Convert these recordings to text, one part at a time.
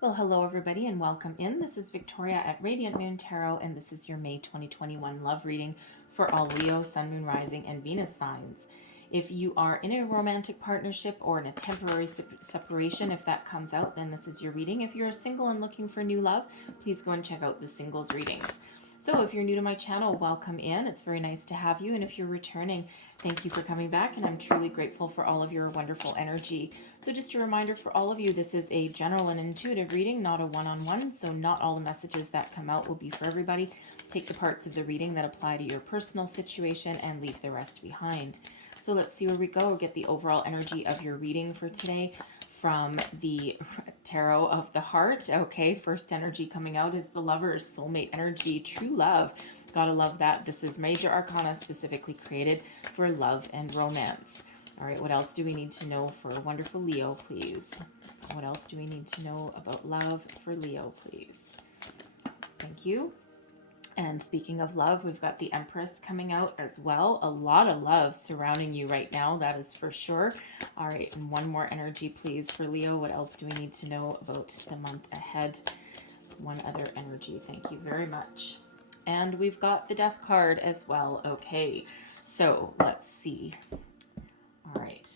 Well, hello everybody and welcome in. This is Victoria at Radiant Moon Tarot, and this is your May 2021 love reading for all Leo, Sun, Moon, Rising, and Venus signs. If you are in a romantic partnership or in a temporary separation, if that comes out, then this is your reading. If you're single and looking for new love, please go and check out the singles readings. So if you're new to my channel, welcome in. It's very nice to have you. And if you're returning, thank you for coming back. And I'm truly grateful for all of your wonderful energy. So just a reminder for all of you, this is a general and intuitive reading, not a one-on-one. So not all the messages that come out will be for everybody. Take the parts of the reading that apply to your personal situation and leave the rest behind. So let's see where we go. Get the overall energy of your reading for today from the Tarot of the Heart. Okay, first energy coming out is the Lovers, soulmate energy, true love. Gotta love that. This is major arcana specifically created for love and romance. All right, what else do we need to know for wonderful Leo, please? What else do we need to know about love for Leo, please? Thank you. And speaking of love, we've got the Empress coming out as well. A lot of love surrounding you right now, that is for sure. All right, and one more energy, please, for Leo. What else do we need to know about the month ahead? One other energy, thank you very much. And we've got the Death card as well. Okay, so let's see. All right,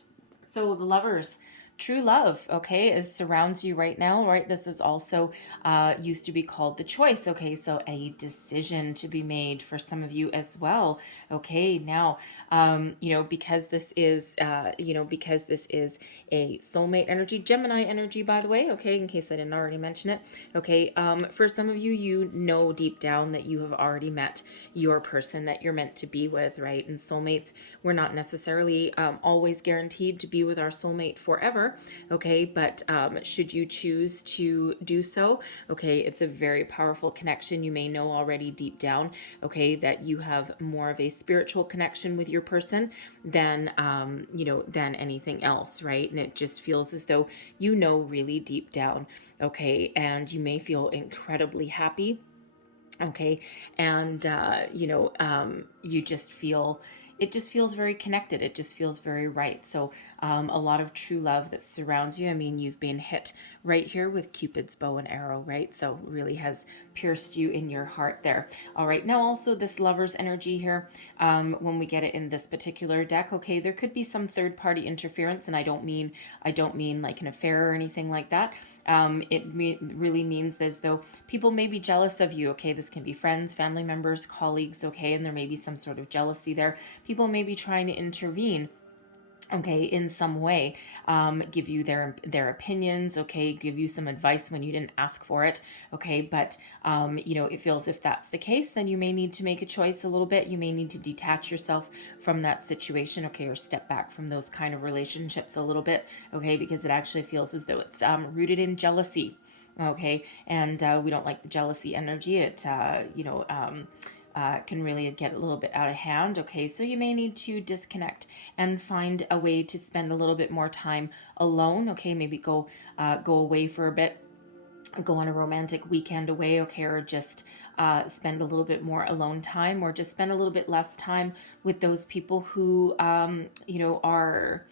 so the Lovers, true love, okay, is surrounds you right now, right? This is also used to be called the choice, okay? So a decision to be made for some of you as well, okay? Now, because this is, because this is a soulmate energy, Gemini energy, by the way, okay, in case I didn't already mention it, okay? For some of you, you know deep down that you have already met your person that you're meant to be with, right? And soulmates, we're not necessarily always guaranteed to be with our soulmate forever, okay? But should you choose to do so, okay, it's a very powerful connection. You may know already deep down, okay, that you have more of a spiritual connection with your person than, than anything else, right? And it just feels as though you know really deep down, okay, and you may feel incredibly happy, okay, and you just feel, it just feels very connected. It just feels very right. So a lot of true love that surrounds you. I mean, you've been hit right here with Cupid's bow and arrow, right? So really has pierced you in your heart there. All right, now also this Lover's energy here, when we get it in this particular deck, okay, there could be some third party interference, and I don't mean like an affair or anything like that. Really means as though people may be jealous of you, okay? This can be friends, family members, colleagues, okay? And there may be some sort of jealousy there. People may be trying to intervene, okay, in some way, give you their opinions, okay, give you some advice when you didn't ask for it, okay, but it feels if that's the case, then you may need to make a choice a little bit. You may need to detach yourself from that situation, okay, or step back from those kind of relationships a little bit, okay, because it actually feels as though it's rooted in jealousy, okay, and we don't like the jealousy energy. It can really get a little bit out of hand, okay? So you may need to disconnect and find a way to spend a little bit more time alone, okay? Maybe go away for a bit, go on a romantic weekend away, okay? Or just spend a little bit more alone time, or just spend a little bit less time with those people who, are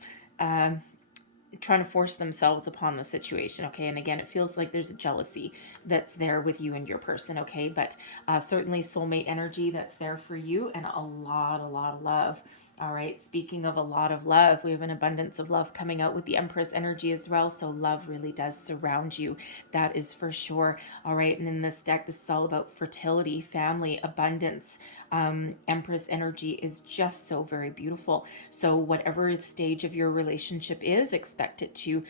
trying to force themselves upon the situation, okay? And again, it feels like there's a jealousy that's there with you and your person, okay? But certainly soulmate energy that's there for you, and a lot of love. All right, speaking of a lot of love, we have an abundance of love coming out with the Empress energy as well. So love really does surround you. That is for sure. All right, and in this deck, this is all about fertility, family, abundance. Empress energy is just so very beautiful. So whatever stage of your relationship is, expect it to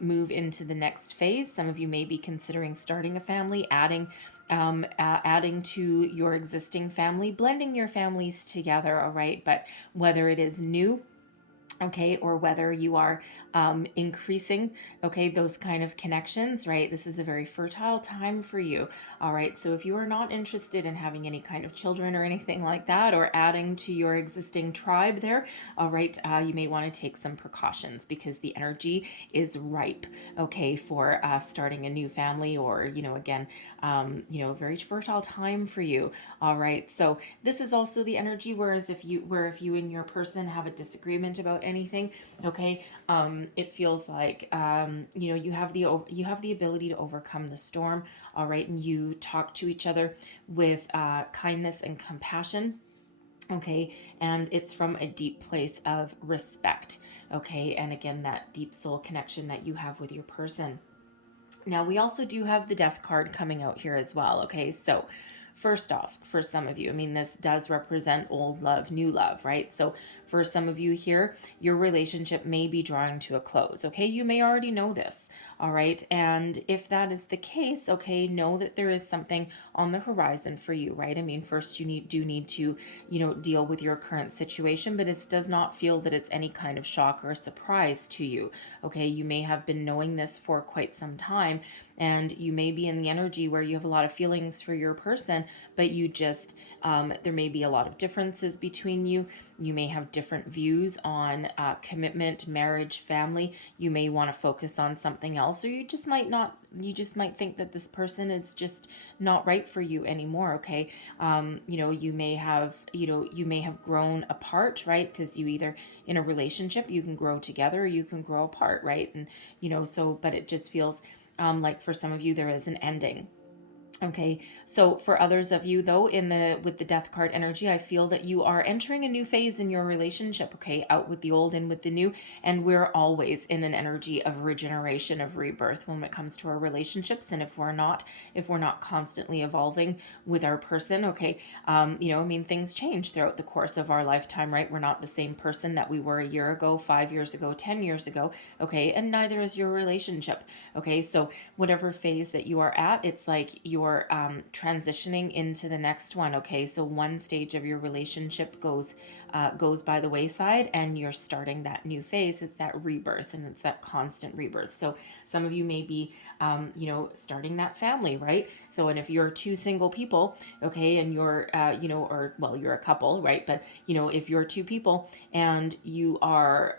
move into the next phase. Some of you may be considering starting a family, adding to your existing family, blending your families together, all right? But whether it is new, okay, or whether you are increasing, okay, those kind of connections, right? This is a very fertile time for you, all right? So if you are not interested in having any kind of children or anything like that, or adding to your existing tribe there, all right, you may want to take some precautions, because the energy is ripe, okay, for starting a new family, or, again, a very fertile time for you, all right? So this is also the energy, if you and your person have a disagreement about anything, okay, It feels like, you have the ability to overcome the storm. All right. And you talk to each other with kindness and compassion. Okay. And it's from a deep place of respect. Okay. And again, that deep soul connection that you have with your person. Now, we also do have the death card coming out here as well. Okay. So, first off, for some of you, I mean, this does represent old love, new love, right? So, for some of you here, your relationship may be drawing to a close. Okay. You may already know this. All right. And if that is the case, okay, know that there is something on the horizon for you, right? I mean, first you do need to, deal with your current situation, but it does not feel that it's any kind of shock or surprise to you. Okay. You may have been knowing this for quite some time, and you may be in the energy where you have a lot of feelings for your person, but you just, there may be a lot of differences between you. You may have different views on commitment, marriage, family. You may want to focus on something else, or you just might not. You just might think that this person is just not right for you anymore. Okay, you may have grown apart, right? Because you either in a relationship you can grow together, or you can grow apart, right? And but it just feels like for some of you there is an ending. Okay, so for others of you though, with the death card energy, I feel that you are entering a new phase in your relationship. Okay, out with the old, in with the new, and we're always in an energy of regeneration, of rebirth when it comes to our relationships. And if we're not constantly evolving with our person, okay, things change throughout the course of our lifetime, right? We're not the same person that we were a year ago, 5 years ago, 10 years ago, okay, and neither is your relationship. Okay, so whatever phase that you are at, it's like you're transitioning into the next one. Okay, so one stage of your relationship goes by the wayside, and you're starting that new phase. It's that rebirth, and it's that constant rebirth. So some of you may be starting that family, right? So, and if you're two single people, okay, and you're you're a couple, right? But if you're two people and you are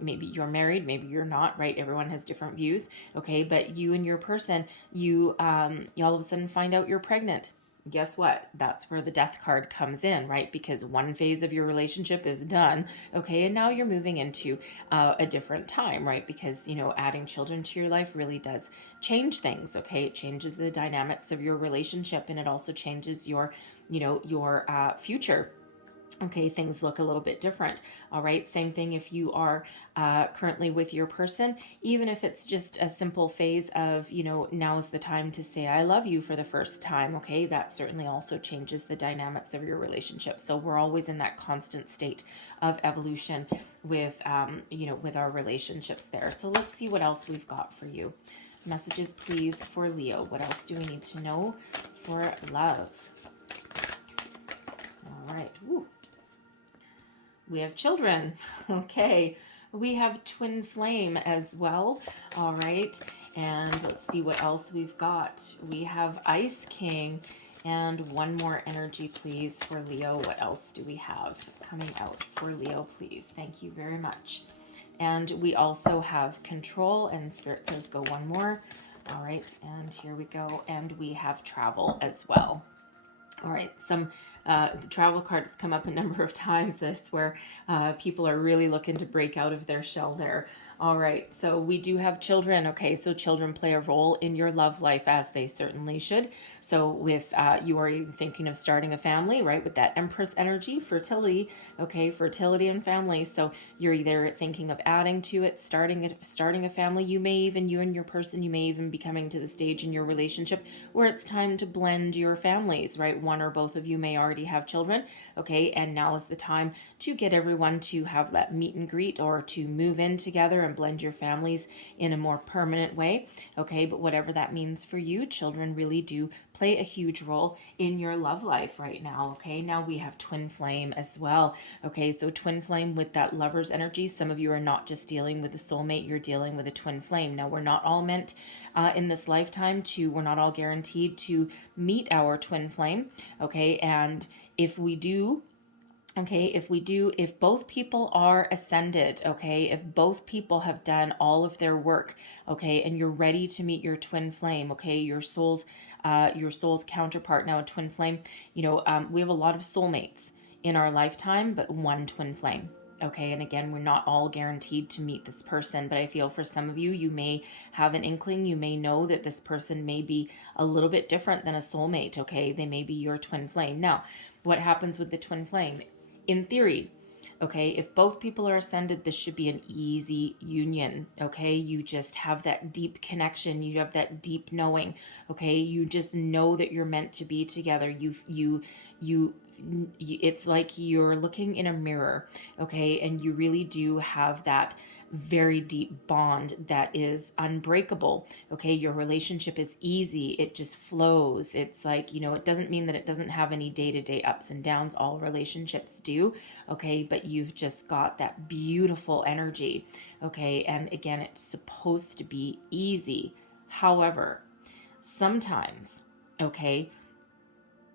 maybe you're married, maybe you're not, right? Everyone has different views, okay? But you and your person, you all of a sudden find out you're pregnant. Guess what? That's where the death card comes in, right? Because one phase of your relationship is done, okay? And now you're moving into a different time, right? Because, adding children to your life really does change things, okay? It changes the dynamics of your relationship, and it also changes your future. Okay, things look a little bit different. All right, same thing if you are currently with your person, even if it's just a simple phase of, now's the time to say I love you for the first time. Okay, that certainly also changes the dynamics of your relationship. So we're always in that constant state of evolution with, with our relationships there. So let's see what else we've got for you. Messages, please, for Leo. What else do we need to know for love? All right. Woo. We have children. Okay. We have twin flame as well. All right. And let's see what else we've got. We have Ice King. And one more energy, please, for Leo. What else do we have coming out for Leo, please? Thank you very much. And we also have Control, and Spirit says go one more. All right. And here we go. And we have Travel as well. All right. The travel card has come up a number of times. I swear people are really looking to break out of their shell there. All right, so we do have children. Okay, so children play a role in your love life, as they certainly should. So with you are even thinking of starting a family, right? With that Empress energy, fertility, okay, fertility and family. So you're either thinking of adding to it, starting a family. You and your person, you may even be coming to the stage in your relationship where it's time to blend your families, right? One or both of you may already have children, okay, and now is the time to get everyone to have that meet and greet, or to move in together and blend your families in a more permanent way, okay? But whatever that means for you, children really do play a huge role in your love life right now, okay? Now we have twin flame as well, okay? So twin flame with that lover's energy. Some of you are not just dealing with a soulmate, you're dealing with a twin flame. Now, we're not all meant in this lifetime we're not all guaranteed to meet our twin flame, okay? And if both people are ascended, okay, if both people have done all of their work, okay, and you're ready to meet your twin flame, okay, your soul's counterpart. Now, a twin flame, we have a lot of soulmates in our lifetime, but one twin flame. Okay, and again, we're not all guaranteed to meet this person, but I feel for some of you, you may have an inkling, you may know that this person may be a little bit different than a soulmate. Okay, they may be your twin flame. Now, what happens with the twin flame? In theory, okay, if both people are ascended, this should be an easy union. Okay, you just have that deep connection, you have that deep knowing. Okay, you just know that you're meant to be together. You it's like you're looking in a mirror. Okay, and you really do have that very deep bond that is unbreakable. Okay, your relationship is easy, it just flows. It's like, it doesn't mean that it doesn't have any day-to-day ups and downs. All relationships do. Okay, but you've just got that beautiful energy. Okay, and again, it's supposed to be easy. However, sometimes, okay,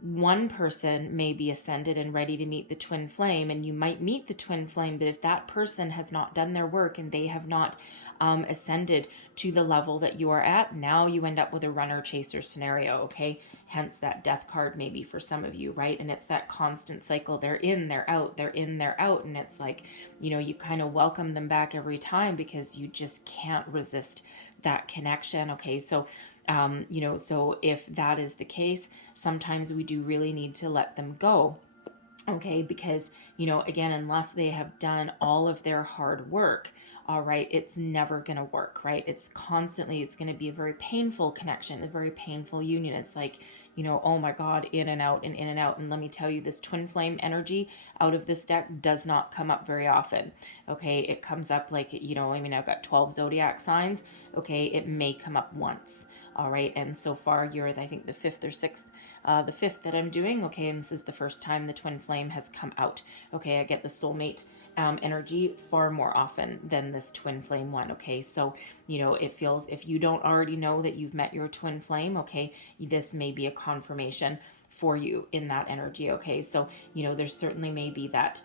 one person may be ascended and ready to meet the twin flame, and you might meet the twin flame, but if that person has not done their work and they have not ascended to the level that you are at, now you end up with a runner chaser scenario. Okay, hence that death card maybe for some of you, right? And it's that constant cycle. They're in, they're out, they're in, they're out, and it's like, you kind of welcome them back every time because you just can't resist that connection. Okay, so so if that is the case, sometimes we do really need to let them go. Okay, because, again, unless they have done all of their hard work, all right, it's never going to work, right? It's going to be a very painful connection, a very painful union. It's like, oh my God, in and out and in and out. And let me tell you, this twin flame energy out of this deck does not come up very often. Okay, it comes up like, I've got 12 zodiac signs. Okay, it may come up once. All right, and so far you're, I think, the fifth or sixth, the fifth that I'm doing. Okay, and this is the first time the twin flame has come out. Okay, I get the soulmate energy far more often than this twin flame one. Okay, so it feels, if you don't already know that you've met your twin flame, okay, this may be a confirmation for you in that energy. Okay, so there's certainly maybe that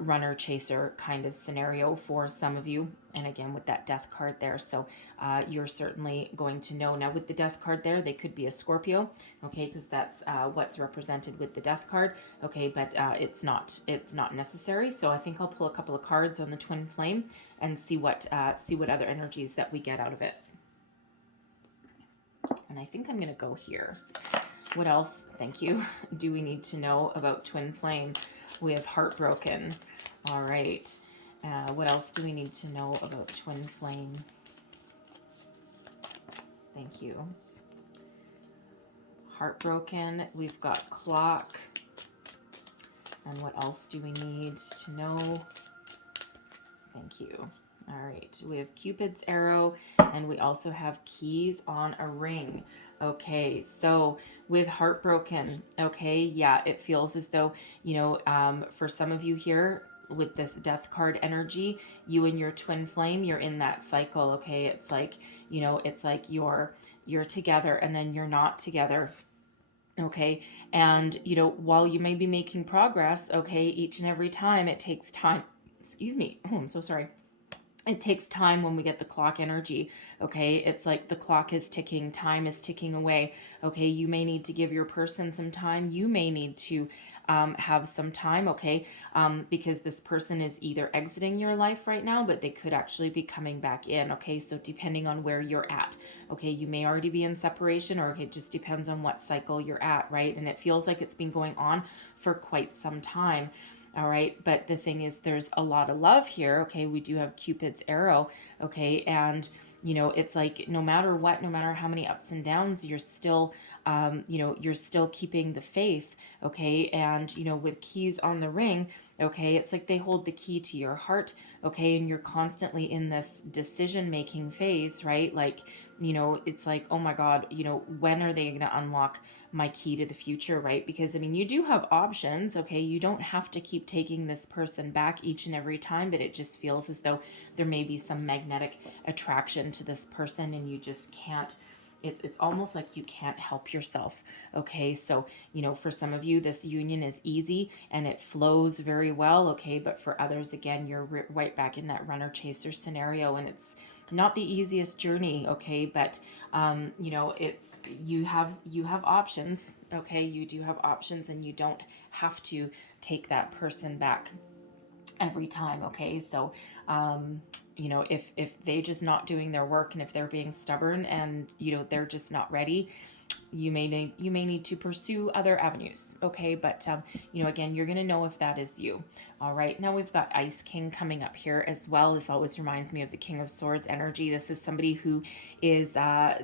runner chaser kind of scenario for some of you, and again with that death card there. So you're certainly going to know. Now with the death card there, they could be a Scorpio. Okay, because that's what's represented with the death card. Okay, but it's not necessary. So I think I'll pull a couple of cards on the twin flame and see what other energies that we get out of it. And I think I'm going to go here. What else, thank you, do we need to know about twin flame? We have heartbroken. All right. What else do we need to know about twin flame? Thank you. Heartbroken. We've got clock. And what else do we need to know? Thank you. All right. We have Cupid's arrow, and we also have keys on a ring. Okay, so with heartbroken, okay, yeah, it feels as though, for some of you here with this death card energy, you and your twin flame, you're in that cycle. Okay, it's like, it's like you're together and then you're not together. Okay, and while you may be making progress, okay, each and every time, it takes time. Excuse me. Oh, I'm so sorry. It takes time when we get the clock energy. Okay, it's like the clock is ticking, time is ticking away. Okay, you may need to give your person some time. You may need to have some time. Okay, because this person is either exiting your life right now, but they could actually be coming back in. Okay, so depending on where you're at. Okay, you may already be in separation, or it just depends on what cycle you're at, right? And it feels like it's been going on for quite some time. All right, but the thing is, there's a lot of love here. Okay, we do have Cupid's arrow. Okay, and it's like no matter what, no matter how many ups and downs, you're still you're still keeping the faith. Okay, and with keys on the ring, okay, it's like they hold the key to your heart. Okay, and you're constantly in this decision making phase, right? Like it's like, oh my God, when are they going to unlock my key to the future, right? Because you do have options. Okay, you don't have to keep taking this person back each and every time, but it just feels as though there may be some magnetic attraction to this person, and you just can't. It's almost like you can't help yourself. Okay, so for some of you, this union is easy and it flows very well. Okay, but for others, again, you're right back in that runner chaser scenario, and it's not the easiest journey. Okay, but it's you have options. Okay, you do have options, and you don't have to take that person back. every time. Okay, so you know, if they just not doing their work, and if they're being stubborn, and you know they're just not ready, you may need to pursue other avenues. Okay, but you know, again, you're going to know if that is you. All right, now we've got Ice King coming up here as well. This always reminds me of the King of Swords energy. This is somebody who is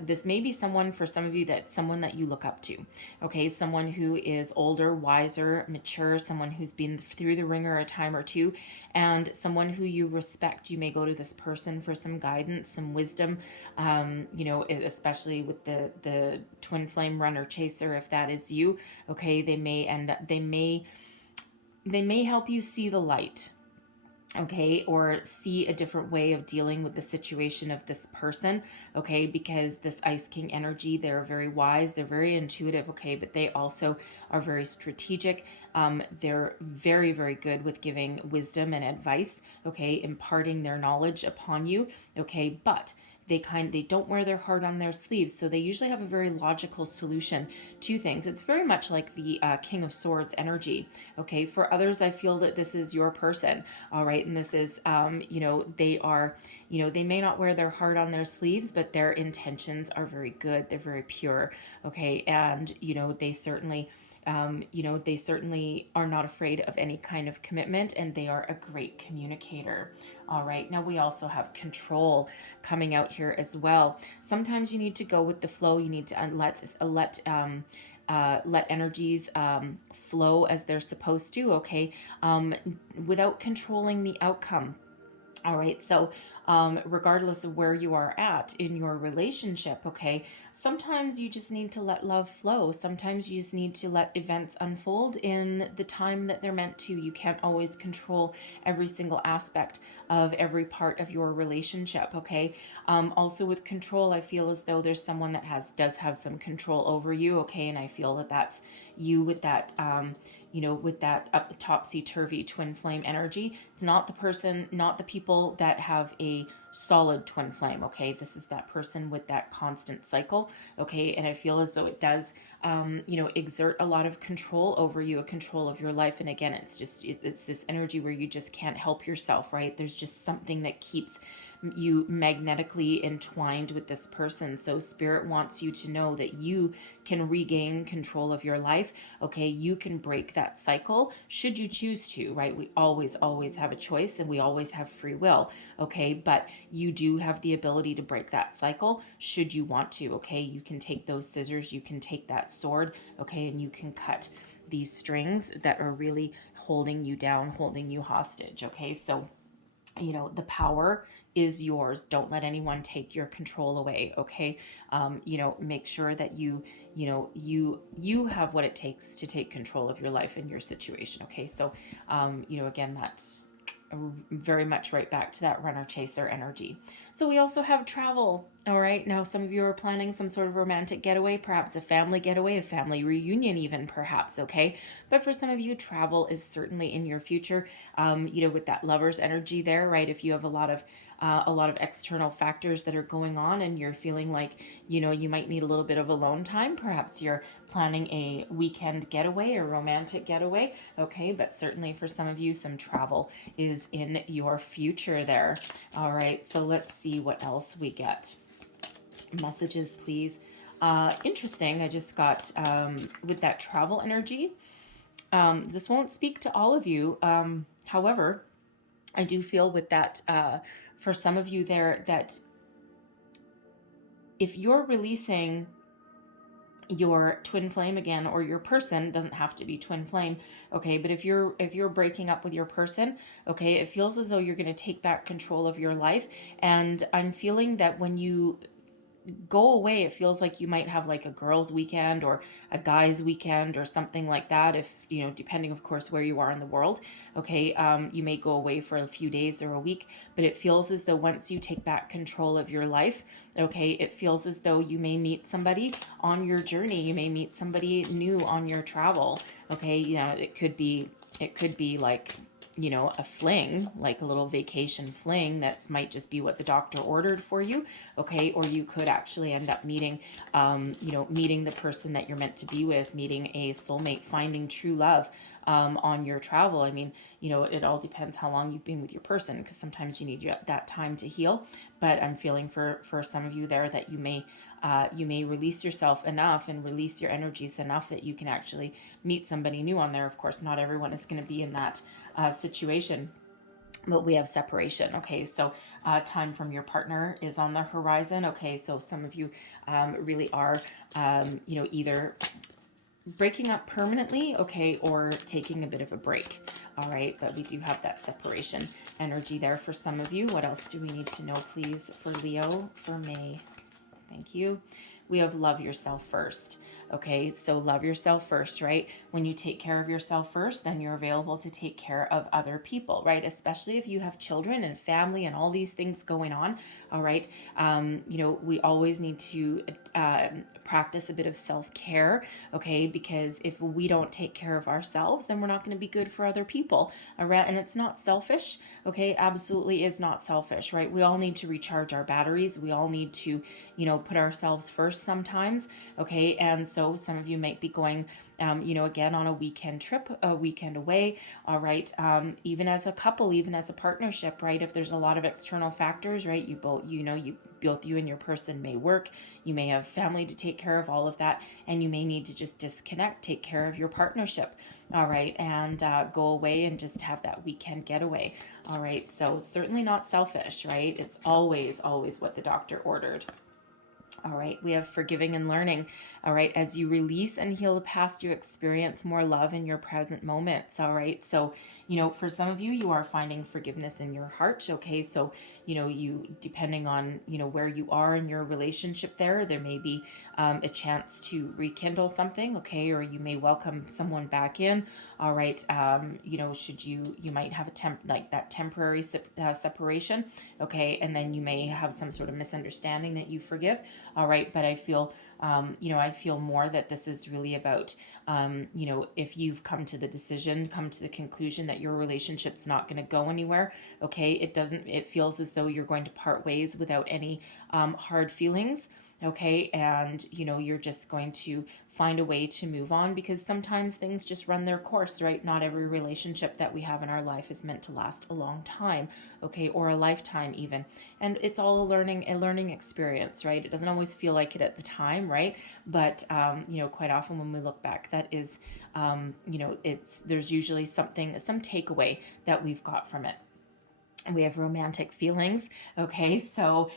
this may be someone, for some of you, that someone that you look up to. Okay, someone who is older, wiser, mature, someone who's been through the ringer a time or two, and someone who you respect. You may go to this person for some guidance, some wisdom, you know, especially with the twin flame runner chaser, if that is you. Okay, they may help you see the light, okay, or see a different way of dealing with the situation of this person. Okay, because this Ice King energy, they're very wise, they're very intuitive. Okay, but they also are very strategic. They're very, very good with giving wisdom and advice. Okay, imparting their knowledge upon you. Okay, but they don't wear their heart on their sleeves, so they usually have a very logical solution to things. It's very much like the King of Swords energy. Okay, for others, I feel that this is your person. All right, and this is you know, they are, you know, they may not wear their heart on their sleeves, but their intentions are very good, they're very pure. Okay, and you know, they certainly you know, they certainly are not afraid of any kind of commitment, and they are a great communicator. All right, now we also have Control coming out here as well. Sometimes you need to go with the flow. You need to let energies flow as they're supposed to. Okay, without controlling the outcome. All right, so regardless of where you are at in your relationship, okay, sometimes you just need to let love flow. Sometimes you just need to let events unfold in the time that they're meant to. You can't always control every single aspect of every part of your relationship, okay? Also with Control, I feel as though there's someone that does have some control over you, okay? And I feel that that's you with that you know, with that topsy-turvy twin flame energy. It's not the person, not the people that have a solid twin flame. Okay, this is that person with that constant cycle. Okay, and I feel as though it does you know, exert a lot of control over you, a control of your life. And again, it's this energy where you just can't help yourself, right? There's just something that keeps you magnetically entwined with this person. So Spirit wants you to know that you can regain control of your life. Okay, you can break that cycle should you choose to, right? We always have a choice, and we always have free will. Okay, but you do have the ability to break that cycle should you want to. Okay, you can take those scissors, you can take that sword, okay, and you can cut these strings that are really holding you down, holding you hostage. Okay, so you know, the power is yours. Don't let anyone take your control away. Okay, you know, make sure that you know, you have what it takes to take control of your life and your situation. Okay, so you know, again, that's very much right back to that runner chaser energy. So we also have travel. All right, now some of you are planning some sort of romantic getaway, perhaps a family getaway, a family reunion even, perhaps. Okay, but for some of you, travel is certainly in your future. You know, with that Lover's energy there, right? If you have a lot of external factors that are going on, and you're feeling like, you know, you might need a little bit of alone time, perhaps you're planning a weekend getaway or romantic getaway. Okay, but certainly for some of you, some travel is in your future there. All right, so let's see what else we get. Messages, please. Interesting. I just got with that travel energy. This won't speak to all of you. However, I do feel with that for some of you there, that if you're releasing your twin flame again, or your person, doesn't have to be twin flame, okay, but if you're breaking up with your person, okay, it feels as though you're going to take back control of your life. And I'm feeling that when you go away, it feels like you might have like a girls' weekend or a guys' weekend or something like that, if you know, depending of course where you are in the world. Okay, you may go away for a few days or a week, but it feels as though once you take back control of your life, okay, it feels as though you may meet somebody on your journey, you may meet somebody new on your travel. Okay, you know, it could be like, you know, a fling, like a little vacation fling that might just be what the doctor ordered for you. Okay, or you could actually end up meeting you know, meeting the person that you're meant to be with, meeting a soulmate, finding true love. on your travel. I mean, it all depends how long you've been with your person, because sometimes you need that time to heal. But I'm feeling for some of you there that you may release yourself enough and release your energies enough that you can actually meet somebody new on there. Of course, not everyone is going to be in that situation, but we have separation. Okay, so time from your partner is on the horizon. Okay, so some of you really are, either breaking up permanently, okay, or taking a bit of a break. All right, but we do have that separation energy there for some of you. What else do we need to know, please, for Leo for May? Thank you. We have love yourself first. Okay, so love yourself first, right? When you take care of yourself first, then you're available to take care of other people, right? Especially if you have children and family and all these things going on, all right? We always need to practice a bit of self-care, okay? Because if we don't take care of ourselves, then we're not going to be good for other people, all right? And it's not selfish, okay? Absolutely is not selfish, right? We all need to recharge our batteries. We all need to, put ourselves first sometimes, okay? And so some of you might be going, again, on a weekend trip, a weekend away, all right? Even as a couple, even as a partnership, right? If there's a lot of external factors, right? Both you and your person may work, you may have family to take care of, all of that, and you may need to just disconnect, take care of your partnership, all right, and go away and just have that weekend getaway, all right? So certainly not selfish, right? It's always what the doctor ordered. All right, we have forgiving and learning. All right, as you release and heal the past, you experience more love in your present moments. All right, so, for some of you, you are finding forgiveness in your heart. Okay, so, you, depending on, where you are in your relationship there may be a chance to rekindle something. Okay, or you may welcome someone back in. All right, should you might have that temporary separation. Okay, and then you may have some sort of misunderstanding that you forgive. All right, but I feel, I feel more that this is really about, if you've come to the conclusion that your relationship's not going to go anywhere, okay, it feels as though you're going to part ways without any hard feelings, okay, and, you're just going to find a way to move on, because sometimes things just run their course, right? Not every relationship that we have in our life is meant to last a long time, okay, or a lifetime even. And it's all a learning experience, right? It doesn't always feel like it at the time, right? But quite often when we look back, that is, there's usually some takeaway that we've got from it. We have romantic feelings. Okay, so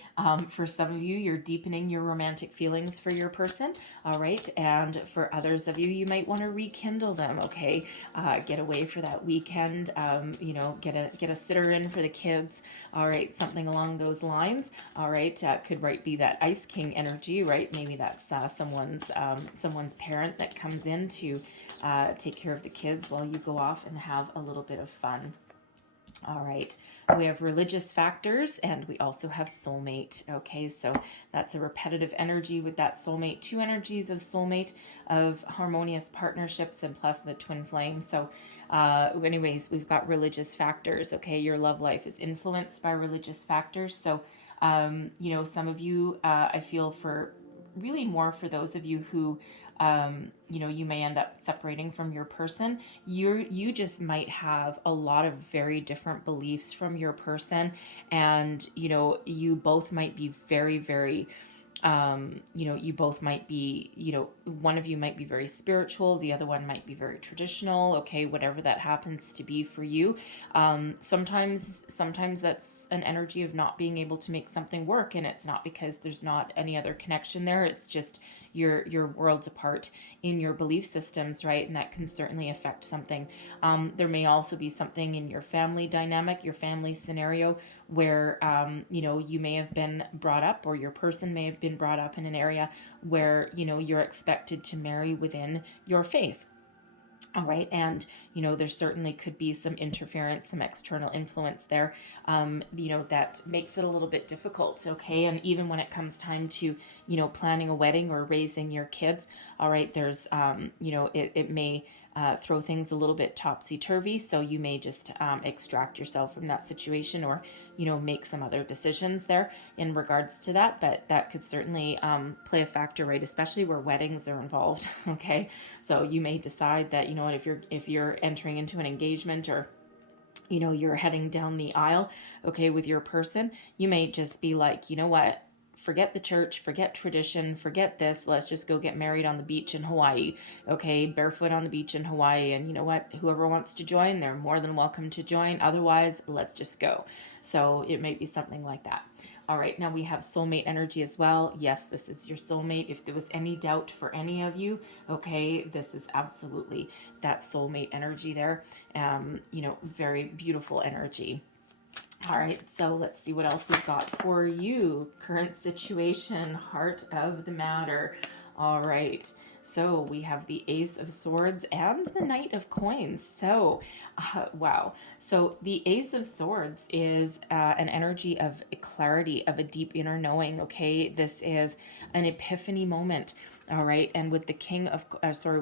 for some of you, you're deepening your romantic feelings for your person. All right, and for others of you, you might want to rekindle them. Okay, get away for that weekend. Get a sitter in for the kids. All right, something along those lines. All right, could be that Ice King energy, right? Maybe that's someone's parent that comes in to take care of the kids while you go off and have a little bit of fun. All right. We have religious factors, and we also have soulmate. Okay, so that's a repetitive energy with that soulmate. Two energies of soulmate, of harmonious partnerships, and plus the twin flame. So anyways, we've got religious factors. Okay, your love life is influenced by religious factors. So, some of you, I feel for really more for those of you who you may end up separating from your person. You just might have a lot of very different beliefs from your person, and you both might be very, very you both might be, one of you might be very spiritual, the other one might be very traditional, okay, whatever that happens to be for you. Sometimes that's an energy of not being able to make something work, and it's not because there's not any other connection there, it's just your worlds apart in your belief systems, right? And that can certainly affect something. There may also be something in your family dynamic, your family scenario, where you may have been brought up, or your person may have been brought up in an area where you're expected to marry within your faith. All right, and there certainly could be some interference, some external influence there, that makes it a little bit difficult. Okay, and even when it comes time to planning a wedding or raising your kids, all right, there's it may throw things a little bit topsy-turvy. So you may just extract yourself from that situation, or, make some other decisions there in regards to that. But that could certainly play a factor, right? Especially where weddings are involved. Okay. So you may decide that, if you're entering into an engagement, or you're heading down the aisle, okay, with your person, you may just be like, you know what, forget the church, forget tradition, forget this. Let's just go get married on the beach in Hawaii, okay, barefoot on the beach in Hawaii. And you know what, whoever wants to join, they're more than welcome to join. Otherwise, let's just go. So it may be something like that. All right, now we have soulmate energy as well. Yes, this is your soulmate. If there was any doubt for any of you, okay, this is absolutely that soulmate energy there. Very beautiful energy. All right, so let's see what else we've got for you. Current situation, heart of the matter. All right, so we have the Ace of Swords and the Knight of Coins. So, wow. So the Ace of Swords is an energy of clarity, of a deep inner knowing, okay? This is an epiphany moment. All right. And with the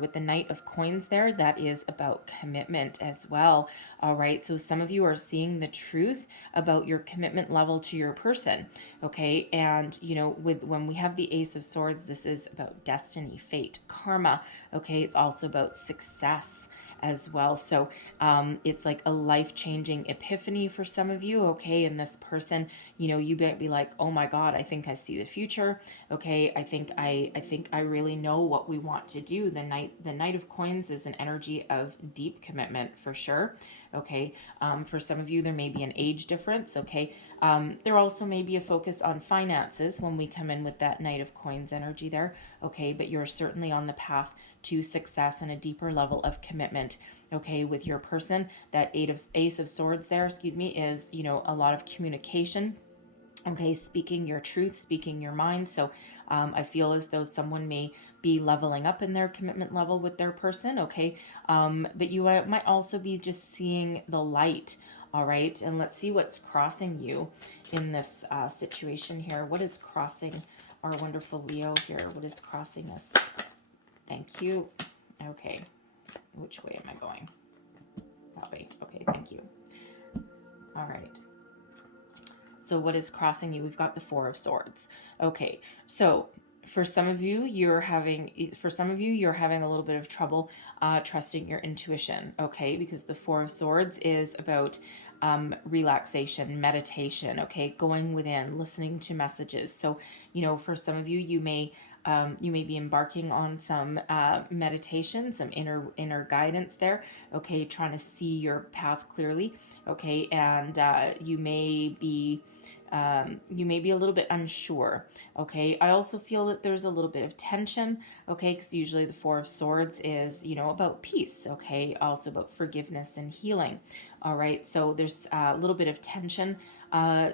with the Knight of Coins there, that is about commitment as well. All right. So some of you are seeing the truth about your commitment level to your person. Okay. And, when we have the Ace of Swords, this is about destiny, fate, karma. Okay. It's also about success as well. So it's like a life-changing epiphany for some of you, okay? And this person, you might be like, oh my God, I think I see the future. Okay, I think I really know what we want to do. The Knight of Coins is an energy of deep commitment for sure. Okay, for some of you, there may be an age difference. Okay, there also may be a focus on finances when we come in with that Knight of Coins energy there. Okay, but you're certainly on the path to success and a deeper level of commitment, okay, with your person. That Ace of Swords there, is, a lot of communication, okay, speaking your truth, speaking your mind. So I feel as though someone may be leveling up in their commitment level with their person, okay, but you might also be just seeing the light. All right, and let's see what's crossing you in this situation here. What is crossing our wonderful Leo here? What is crossing us? Thank you. Okay. Which way am I going? That way. Okay, thank you. All right. So what is crossing you? We've got the Four of Swords. Okay. So for some of you, you're having a little bit of trouble trusting your intuition, okay? Because the Four of Swords is about relaxation, meditation, okay? Going within, listening to messages. So, for some of you, you may be embarking on some meditation, some inner guidance there, okay, trying to see your path clearly, okay, and you may be a little bit unsure, okay. I also feel that there's a little bit of tension, okay, because usually the Four of Swords is, about peace, okay, also about forgiveness and healing, all right. So there's a little bit of tension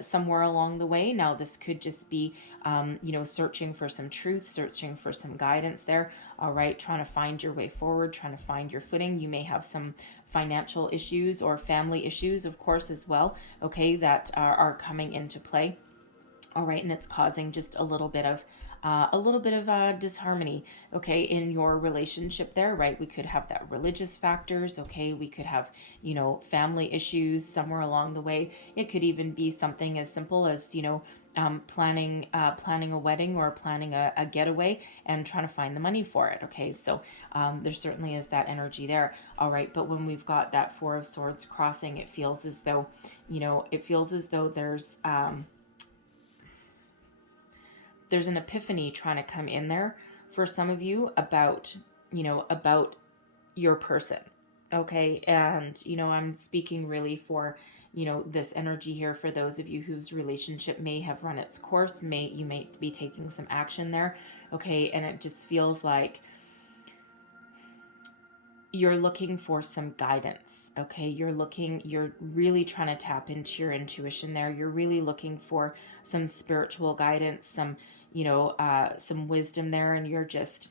somewhere along the way. Now, this could just be, searching for some truth, searching for some guidance there, all right, trying to find your way forward, trying to find your footing. You may have some financial issues or family issues, of course, as well, okay, that are coming into play, all right, and it's causing just a little bit of disharmony, okay, in your relationship there, right? We could have that religious factors, okay? We could have, family issues somewhere along the way. It could even be something as simple as, planning a wedding or planning a getaway and trying to find the money for it, okay? So there certainly is that energy there, all right? But when we've got that Four of Swords crossing, it feels as though, there's an epiphany trying to come in there for some of you about your person, okay? And, I'm speaking really for, this energy here for those of you whose relationship may have run its course, you may be taking some action there, okay? And it just feels like you're looking for some guidance, okay? You're really trying to tap into your intuition there. You're really looking for some spiritual guidance, some wisdom there, and you're just,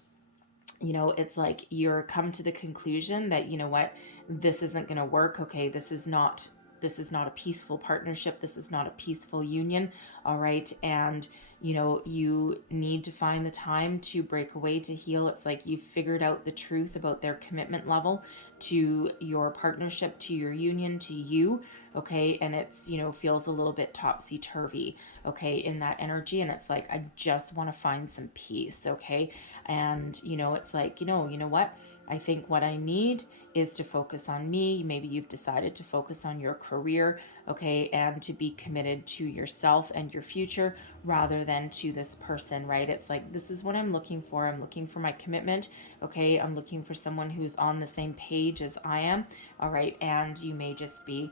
it's like you're come to the conclusion that, this isn't going to work, okay? This is not a peaceful partnership. This is not a peaceful union, all right? And, you need to find the time to break away, to heal. It's like you've figured out the truth about their commitment level to your partnership, to your union, to you, okay? And it's, feels a little bit topsy-turvy, okay, in that energy. And it's like, I just want to find some peace, okay? And, it's like, you know what? I think what I need is to focus on me. Maybe you've decided to focus on your career, okay, and to be committed to yourself and your future rather than to this person, right? It's like, this is what I'm looking for. I'm looking for my commitment, okay? I'm looking for someone who's on the same page as I am, all right? And you may just be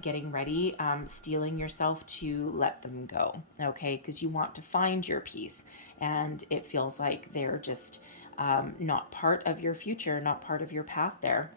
getting ready, steeling yourself to let them go, okay? Because you want to find your peace, and it feels like they're just not part of your future, not part of your path there.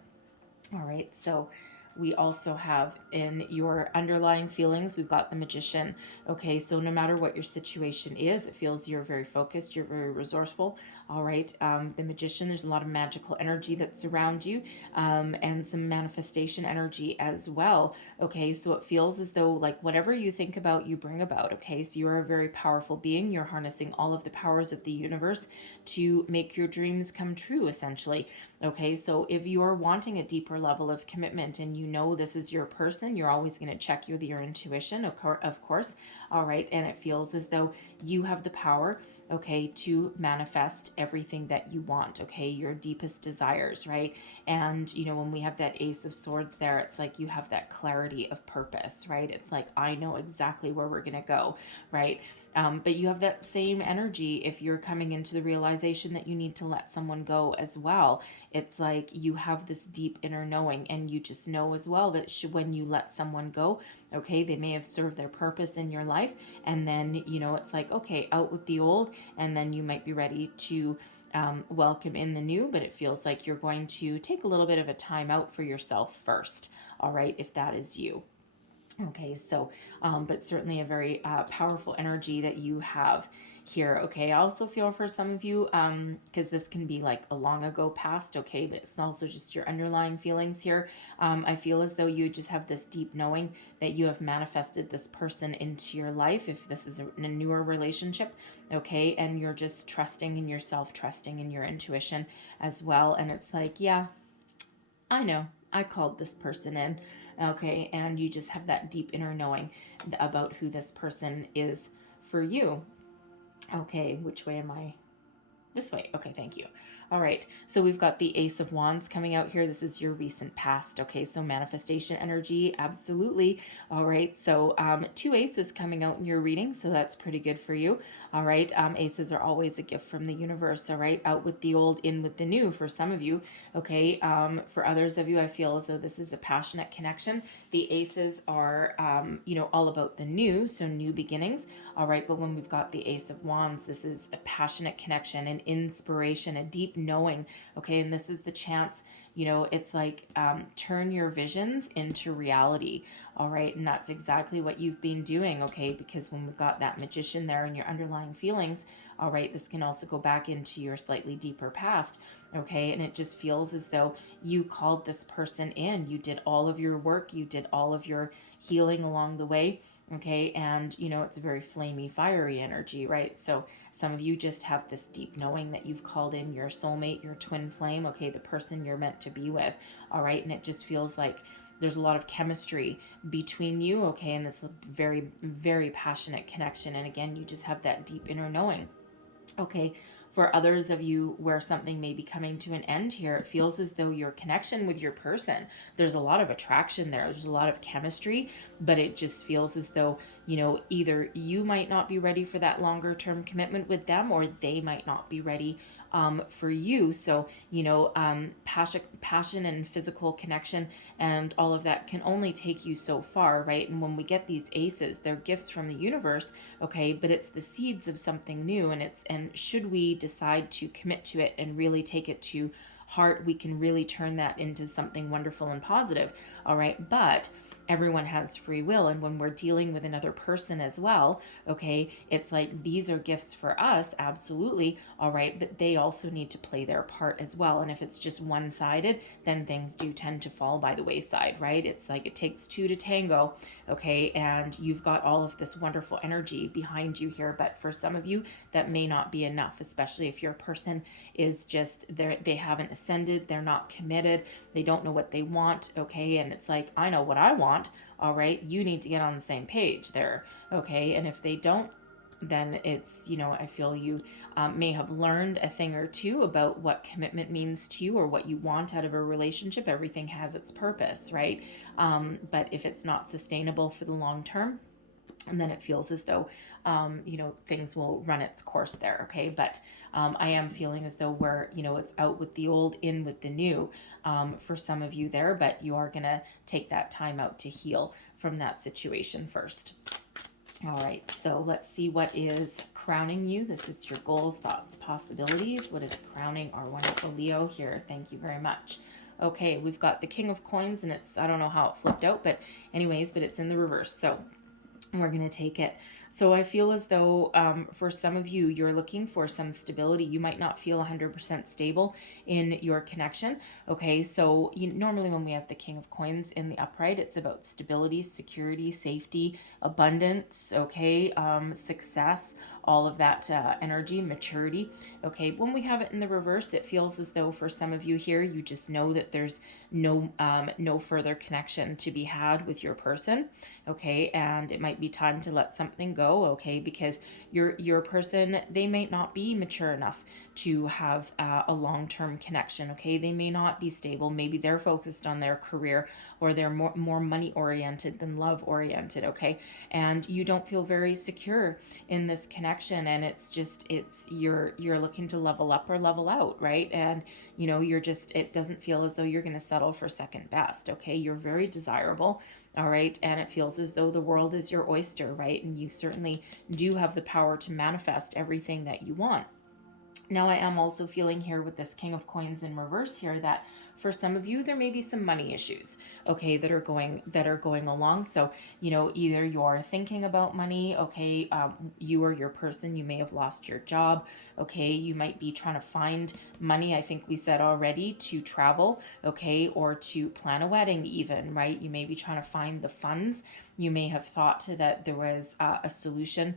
All right, so we also have in your underlying feelings, we've got the Magician. Okay, so no matter what your situation is, it feels you're very focused, you're very resourceful. All right, the Magician, there's a lot of magical energy that's around you, and some manifestation energy as well. Okay, so it feels as though like whatever you think about, you bring about. Okay, so you're a very powerful being. You're harnessing all of the powers of the universe to make your dreams come true, essentially. Okay, so if you're wanting a deeper level of commitment and you know this is your person, you're always going to check with your intuition, of course. All right, and it feels as though you have the power, okay, to manifest everything that you want, okay, your deepest desires, right? And, when we have that Ace of Swords there, it's like you have that clarity of purpose, right? It's like, I know exactly where we're going to go, right? But you have that same energy if you're coming into the realization that you need to let someone go as well. It's like you have this deep inner knowing, and you just know as well that when you let someone go, okay, they may have served their purpose in your life, and then, it's like, okay, out with the old, and then you might be ready to welcome in the new, but it feels like you're going to take a little bit of a time out for yourself first, all right, if that is you. Okay, so, but certainly a very powerful energy that you have here. Okay, I also feel for some of you, because this can be like a long ago past, okay, but it's also just your underlying feelings here. I feel as though you just have this deep knowing that you have manifested this person into your life, if this is a newer relationship, okay, and you're just trusting in yourself, trusting in your intuition as well. And it's like, yeah, I know, I called this person in. Okay, and you just have that deep inner knowing about who this person is for you. Okay, which way am I? This way. Okay, thank you. All right, so we've got the Ace of Wands coming out here. This is your recent past. Okay, so manifestation energy, absolutely. All right, so 2 aces coming out in your reading, so that's pretty good for you. All right, aces are always a gift from the universe. All right, out with the old, in with the new for some of you. Okay, for others of you, I feel as though this is a passionate connection. The aces are, all about the new, so new beginnings. All right, but when we've got the Ace of Wands, this is a passionate connection, an inspiration, a deep knowing, okay? And this is the chance, it's like turn your visions into reality, all right? And that's exactly what you've been doing, okay? Because when we've got that Magician there and your underlying feelings, all right, this can also go back into your slightly deeper past, okay? And it just feels as though you called this person in. You did all of your work. You did all of your healing along the way, okay? And, it's a very flamey, fiery energy, right? So some of you just have this deep knowing that you've called in your soulmate, your twin flame, okay? The person you're meant to be with, all right? And it just feels like there's a lot of chemistry between you, okay? And this very, very passionate connection. And again, you just have that deep inner knowing. Okay, for others of you where something may be coming to an end here, it feels as though your connection with your person, there's a lot of attraction there, there's a lot of chemistry, but it just feels as though, either you might not be ready for that longer term commitment with them, or they might not be ready for you. So, passion and physical connection and all of that can only take you so far, right? And when we get these aces, they're gifts from the universe, okay? But it's the seeds of something new, and should we decide to commit to it and really take it to heart, we can really turn that into something wonderful and positive, all right? But everyone has free will. And when we're dealing with another person as well, okay, it's like these are gifts for us, absolutely, all right, but they also need to play their part as well. And if it's just one-sided, then things do tend to fall by the wayside, right? It's like it takes two to tango, okay, and you've got all of this wonderful energy behind you here, but for some of you, that may not be enough, especially if your person is just there, they haven't ascended, they're not committed, they don't know what they want, okay, and it's like, I know what I want, all right, you need to get on the same page there, okay, and if they don't, then it's, I feel you may have learned a thing or two about what commitment means to you or what you want out of a relationship. Everything has its purpose, right? But if it's not sustainable for the long term, and then it feels as though, things will run its course there, okay? But I am feeling as though we're, it's out with the old, in with the new for some of you there, but you are going to take that time out to heal from that situation first. All right, so let's see what is crowning you. This is your goals, thoughts, possibilities. What is crowning our wonderful Leo here? Thank you very much. Okay, we've got the King of Coins, and it's, I don't know how it flipped out, but anyways, but it's in the reverse. So we're going to take it. So I feel as though for some of you, you're looking for some stability. You might not feel 100% stable in your connection. Okay, so normally when we have the King of Coins in the upright, it's about stability, security, safety, abundance, okay, success, all of that energy, maturity. Okay, when we have it in the reverse, it feels as though for some of you here, you just know that there's no further connection to be had with your person, okay, and it might be time to let something go, okay, because your person, they may not be mature enough to have a long-term connection, okay, they may not be stable, maybe they're focused on their career, or they're more money oriented than love oriented, okay, and you don't feel very secure in this connection, and it's you're looking to level up or level out, right? And it doesn't feel as though you're going to settle for second best, okay? You're very desirable, all right? And it feels as though the world is your oyster, right? And you certainly do have the power to manifest everything that you want. Now, I am also feeling here with this King of Coins in reverse here that for some of you, there may be some money issues, okay, that are going along. So, either you're thinking about money, okay, you or your person, you may have lost your job, okay, you might be trying to find money, I think we said already, to travel, okay, or to plan a wedding even, right? You may be trying to find the funds. You may have thought that there was a solution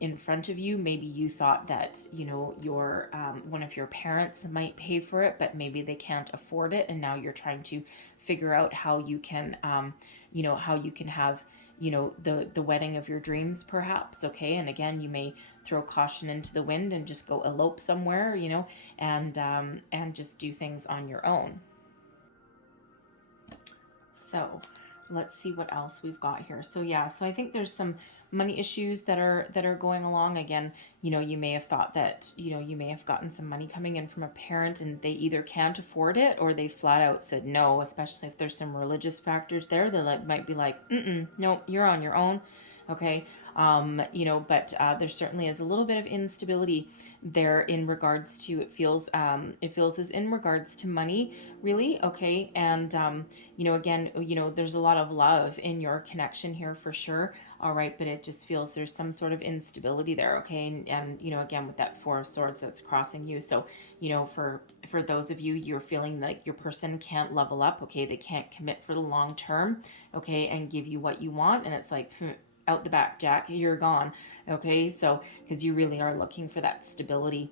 in front of you. Maybe you thought that, your one of your parents might pay for it, but maybe they can't afford it. And now you're trying to figure out how you can, how you can have, the wedding of your dreams perhaps. Okay. And again, you may throw caution into the wind and just go elope somewhere, and just do things on your own. So let's see what else we've got here. So so I think there's some money issues that are going along. Again, you may have thought that, you may have gotten some money coming in from a parent and they either can't afford it or they flat out said no, especially if there's some religious factors there. They might be like, no, you're on your own. Okay. But there certainly is a little bit of instability there in regards to, it feels as in regards to money, really. Okay. And, again, there's a lot of love in your connection here for sure. All right. But it just feels there's some sort of instability there. Okay. And again, with that Four of Swords that's crossing you. So, for those of you, you're feeling like your person can't level up. Okay. They can't commit for the long term. Okay. And give you what you want. And it's like, out the back, Jack, you're gone. Okay, so because you really are looking for that stability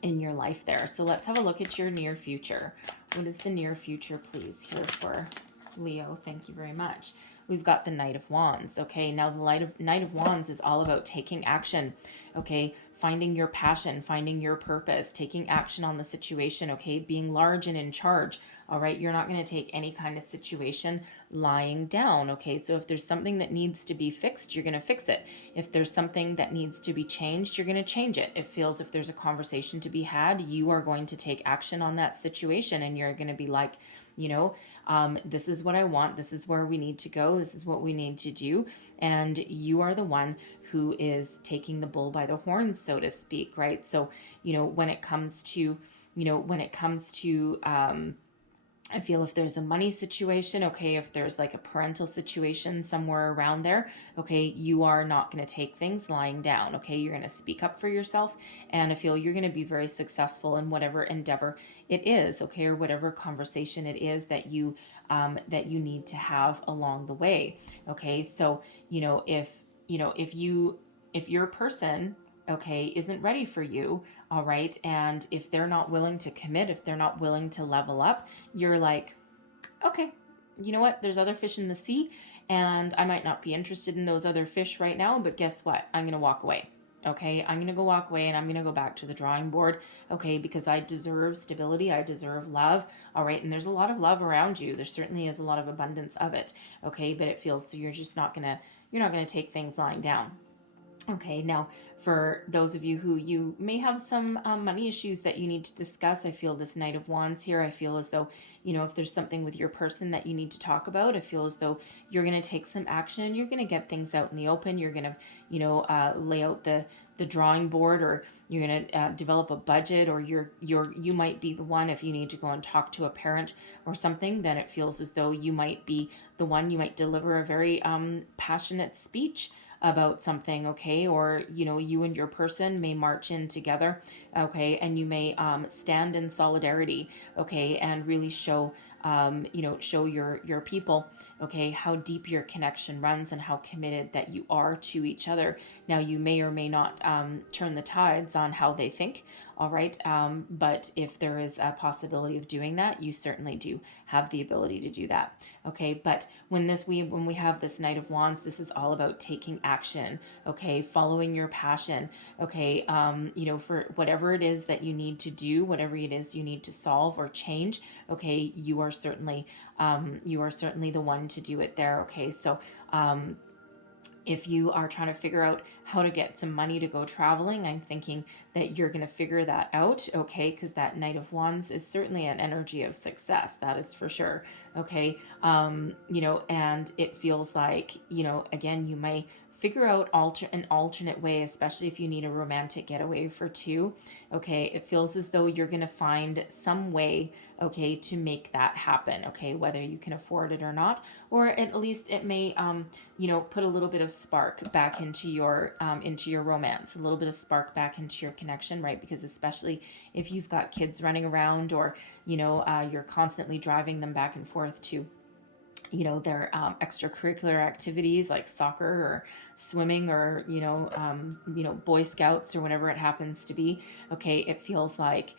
in your life there. So let's have a look at your near future. What is the near future, please, here for Leo? Thank you very much. We've got the Knight of Wands. Okay, now the Knight of Wands is all about taking action. Okay, finding your passion, finding your purpose, taking action on the situation. Okay, being large and in charge. All right, you're not going to take any kind of situation lying down. Okay, so if there's something that needs to be fixed, you're going to fix it. If there's something that needs to be changed, you're going to change it. It feels if there's a conversation to be had, you are going to take action on that situation, and you're going to be like, this is what I want. This is where we need to go. This is what we need to do. And you are the one who is taking the bull by the horns, so to speak, right? So, when it comes to, I feel if there's a money situation, okay, if there's like a parental situation somewhere around there, okay, you are not going to take things lying down, okay? You're going to speak up for yourself, and I feel you're going to be very successful in whatever endeavor it is, okay, or whatever conversation it is that you need to have along the way, okay? So, if your person, okay, isn't ready for you, all right, and if they're not willing to commit, if they're not willing to level up, you're like, okay, you know what? There's other fish in the sea, and I might not be interested in those other fish right now, but guess what? I'm going to walk away. Okay, I'm going to go walk away and I'm going to go back to the drawing board. Okay, because I deserve stability, I deserve love. All right, and there's a lot of love around you. There certainly is a lot of abundance of it. Okay, but it feels so you're just not going to, you're not going to take things lying down. Okay, now for those of you who you may have some money issues that you need to discuss, I feel this Knight of Wands here. I feel as though, if there's something with your person that you need to talk about, I feel as though you're going to take some action and you're going to get things out in the open. You're going to, lay out the drawing board, or you're going to develop a budget, or you might be the one, if you need to go and talk to a parent or something, then it feels as though you might be the one. You might deliver a very passionate speech about something, okay, or you and your person may march in together, okay, and you may stand in solidarity, okay, and really show show your people, okay, how deep your connection runs and how committed that you are to each other. Now, you may or may not turn the tides on how they think, all right, but if there is a possibility of doing that, you certainly do have the ability to do that, okay. But when we have this Knight of Wands, this is all about taking action, okay, following your passion, okay, for whatever it is that you need to do, whatever it is you need to solve or change, okay, you are certainly the one to do it there, okay. So if you are trying to figure out how to get some money to go traveling, I'm thinking that you're going to figure that out, okay? Because that Knight of Wands is certainly an energy of success, that is for sure, okay? And it feels like, again, you may figure out an alternate way, especially if you need a romantic getaway for two, okay? It feels as though you're going to find some way, okay, to make that happen, okay, whether you can afford it or not, or at least it may put a little bit of spark back into your romance, a little bit of spark back into your connection, right? Because especially if you've got kids running around, or you're constantly driving them back and forth to their extracurricular activities like soccer or swimming, or Boy Scouts, or whatever it happens to be, okay, it feels like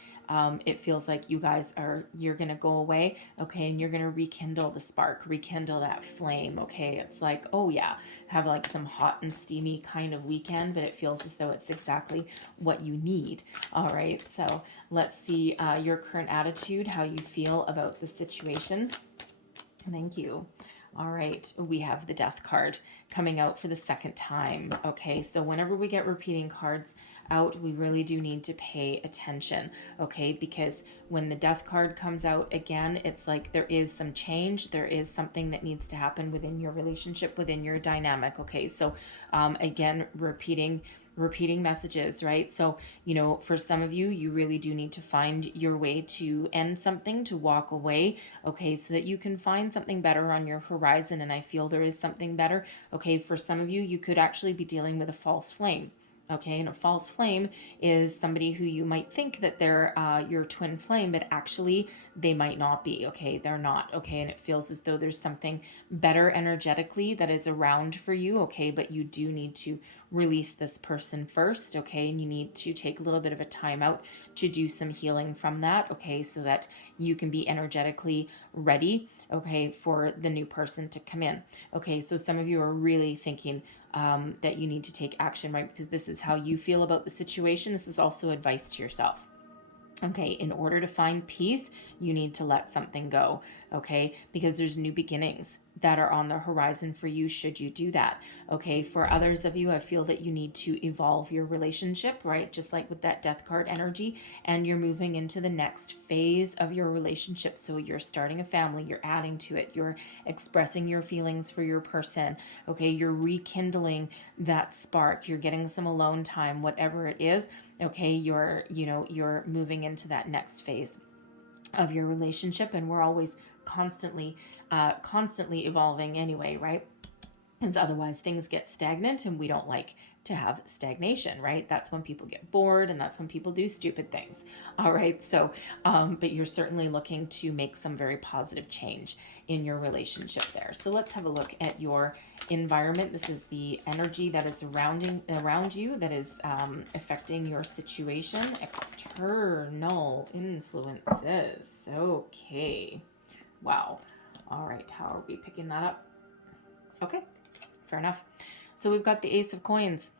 you're gonna go away, okay, and you're gonna rekindle the spark, rekindle that flame, okay. It's like, oh yeah, have like some hot and steamy kind of weekend, but it feels as though it's exactly what you need. All right, so let's see your current attitude, how you feel about the situation. Thank you. All right, we have the Death card coming out for the second time. Okay, so whenever we get repeating cards out, we really do need to pay attention, okay? Because when the Death card comes out again, it's like there is some change, there is something that needs to happen within your relationship, within your dynamic, okay? So again, repeating messages, right? So, for some of you, you really do need to find your way to end something, to walk away, okay, so that you can find something better on your horizon. And I feel there is something better, okay. For some of you, you could actually be dealing with a false flame. Okay, and a false flame is somebody who you might think that they're your twin flame, but actually they might not be, okay? They're not, okay? And it feels as though there's something better energetically that is around for you, okay? But you do need to release this person first, okay? And you need to take a little bit of a time out to do some healing from that, okay? So that you can be energetically ready, okay, for the new person to come in, okay? So some of you are really thinking that you need to take action, right? Because this is how you feel about the situation. This is also advice to yourself. Okay, in order to find peace, you need to let something go, okay? Because there's new beginnings that are on the horizon for you should you do that, okay? For others of you, I feel that you need to evolve your relationship, right? Just like with that Death card energy, and you're moving into the next phase of your relationship. So you're starting a family, you're adding to it, you're expressing your feelings for your person, okay? You're rekindling that spark, you're getting some alone time, whatever it is, okay? You're moving into that next phase. of your relationship, and we're always constantly evolving anyway, right? Because otherwise things get stagnant, and we don't like to have stagnation, right? That's when people get bored, and that's when people do stupid things. All right. So, but you're certainly looking to make some very positive change in your relationship there. So let's have a look at your environment. This is the energy that is around you that is affecting your situation. External influences. Okay. Wow. All right. How are we picking that up? Okay. Fair enough. So we've got the Ace of Coins.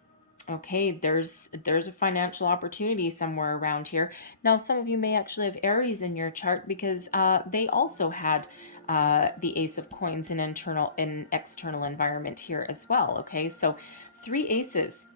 Okay, there's a financial opportunity somewhere around here. Now, some of you may actually have Aries in your chart because they also had the Ace of Coins in external environment here as well. Okay, so 3 aces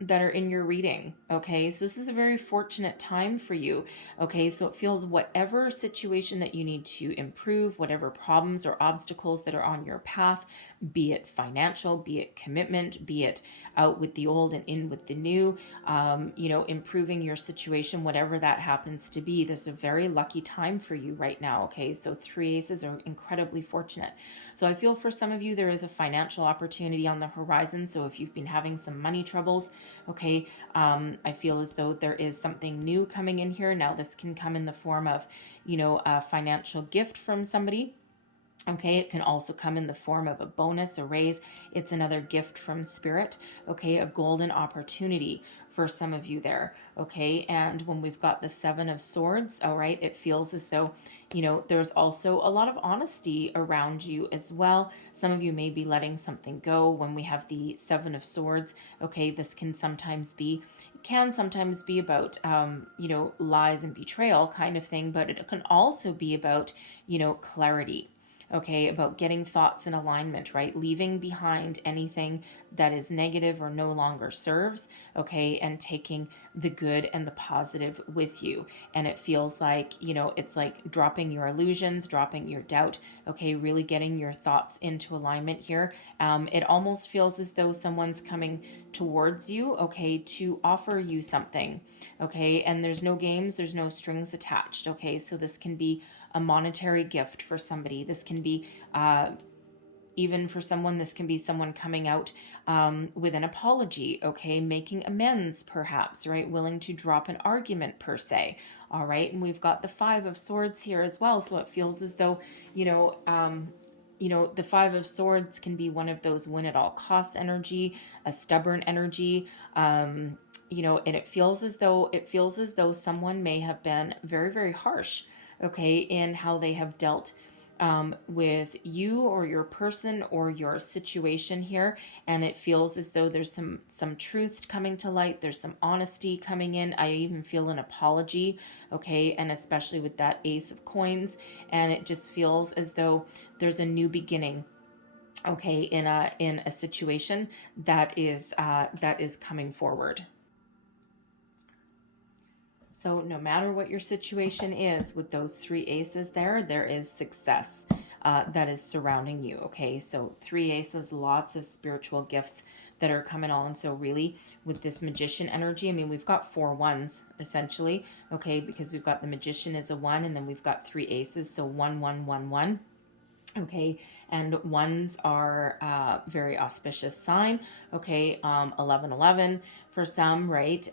that are in your reading. Okay, so this is a very fortunate time for you. Okay, so it feels whatever situation that you need to improve, whatever problems or obstacles that are on your path, be it financial, be it commitment, be it out with the old and in with the new, improving your situation, whatever that happens to be. This is a very lucky time for you right now. Okay, so 3 aces are incredibly fortunate. So I feel for some of you, there is a financial opportunity on the horizon. So if you've been having some money troubles, okay, I feel as though there is something new coming in here. Now, this can come in the form of, a financial gift from somebody. Okay, it can also come in the form of a bonus, a raise. It's another gift from spirit. Okay, a golden opportunity for some of you there. Okay, and when we've got the 7 of Swords, all right, it feels as though, there's also a lot of honesty around you as well. Some of you may be letting something go when we have the 7 of Swords. Okay, this can sometimes be about, lies and betrayal kind of thing, but it can also be about, clarity. Okay, about getting thoughts in alignment, right? Leaving behind anything that is negative or no longer serves, okay, and taking the good and the positive with you. And it feels like, it's like dropping your illusions, dropping your doubt, okay, really getting your thoughts into alignment here. It almost feels as though someone's coming towards you, okay, to offer you something, okay, and there's no games, there's no strings attached, okay, so this can be a monetary gift for somebody. This can be, even for someone, this can be someone coming out with an apology, okay, making amends perhaps, right, willing to drop an argument per se, all right, and we've got the 5 of Swords here as well, so it feels as though, the 5 of Swords can be one of those win at all costs energy, a stubborn energy, and it feels as though someone may have been very, very harsh, okay, in how they have dealt with you or your person or your situation here, and it feels as though there's some truth coming to light, there's some honesty coming in. I even feel an apology, okay, and especially with that Ace of Coins, and it just feels as though there's a new beginning, okay, in a situation that is coming forward. So no matter what your situation is with those 3 aces there is success that is surrounding you. Okay, so 3 aces, lots of spiritual gifts that are coming on. So really with this Magician energy, I mean, we've got 4 ones essentially, okay, because we've got the Magician as a 1, and then we've got 3 aces, so 1 1 1 1. Okay, and ones are very auspicious sign. Okay, 11 11 for some, right?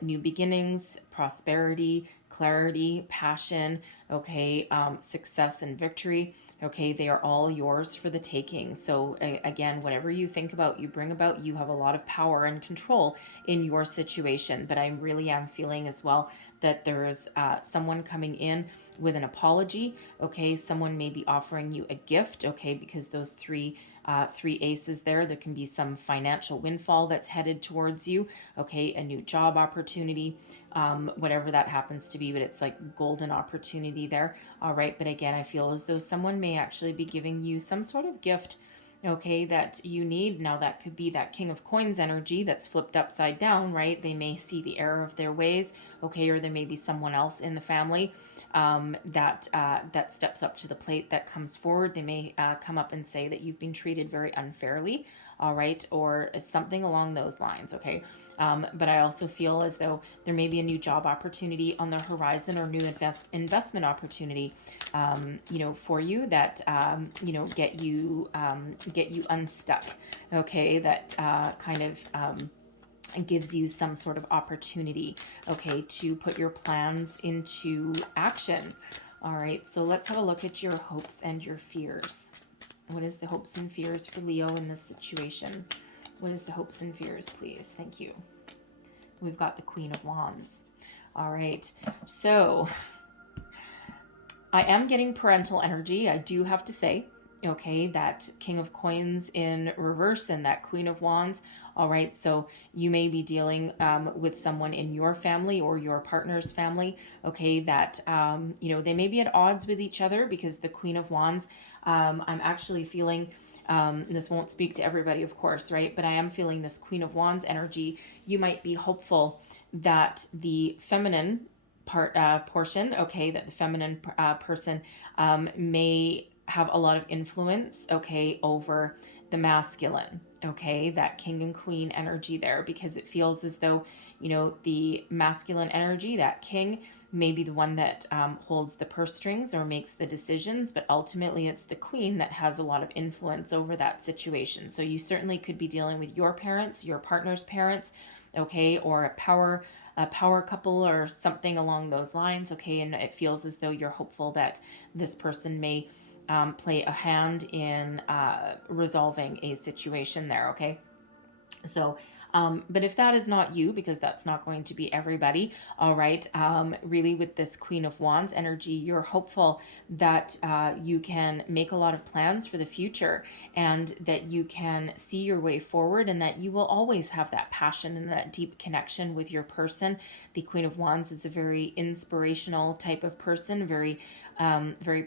New beginnings, prosperity, clarity, passion. Okay, success and victory. Okay, they are all yours for the taking. So again, whatever you think about, you bring about, you have a lot of power and control in your situation. But I really am feeling as well that there's someone coming in with an apology. Okay, someone may be offering you a gift. Okay, because those 3 aces there can be some financial windfall that's headed towards you. Okay, a new job opportunity, whatever that happens to be, but it's like golden opportunity there. All right, but again, I feel as though someone may actually be giving you some sort of gift, okay, that you need. Now that could be that King of Coins energy that's flipped upside down, right? They may see the error of their ways, okay, or there may be someone else in the family that steps up to the plate, that comes forward. They may come up and say that you've been treated very unfairly, all right, or something along those lines, okay? But I also feel as though there may be a new job opportunity on the horizon, or new investment opportunity, for you that, get you unstuck, okay? That kind of gives you some sort of opportunity, okay, to put your plans into action. All right, so let's have a look at your hopes and your fears. What is the hopes and fears for Leo in this situation? What is the hopes and fears, please? Thank you. We've got the Queen of Wands. All right, so I am getting parental energy, I do have to say. Okay, that King of Coins in reverse and that Queen of Wands. All right, so you may be dealing with someone in your family or your partner's family, okay, that, they may be at odds with each other, because the Queen of Wands, I'm actually feeling, this won't speak to everybody, of course, right? But I am feeling this Queen of Wands energy. You might be hopeful that the feminine portion, okay, that the feminine person may have a lot of influence, okay, over the masculine, okay, that King and Queen energy there, because it feels as though, the masculine energy, that King, may be the one that holds the purse strings or makes the decisions, but ultimately it's the Queen that has a lot of influence over that situation. So you certainly could be dealing with your parents, your partner's parents, okay, or a power couple or something along those lines, okay, and it feels as though you're hopeful that this person may play a hand in resolving a situation there, okay? So, but if that is not you, because that's not going to be everybody, all right, really with this Queen of Wands energy, you're hopeful that you can make a lot of plans for the future, and that you can see your way forward, and that you will always have that passion and that deep connection with your person. The Queen of Wands is a very inspirational type of person, very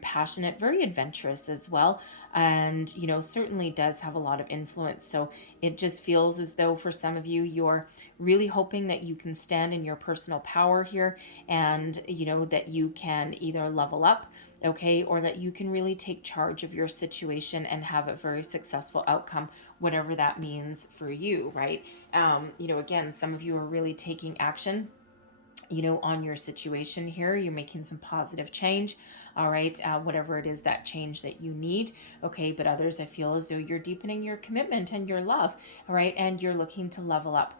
passionate, very adventurous as well, and certainly does have a lot of influence. So it just feels as though for some of you, you're really hoping that you can stand in your personal power here, and that you can either level up, okay, or that you can really take charge of your situation and have a very successful outcome, whatever that means for you, right? Again, some of you are really taking action on your situation here. You're making some positive change, all right, whatever it is, that change that you need, okay, but others, I feel as though you're deepening your commitment and your love, all right, and you're looking to level up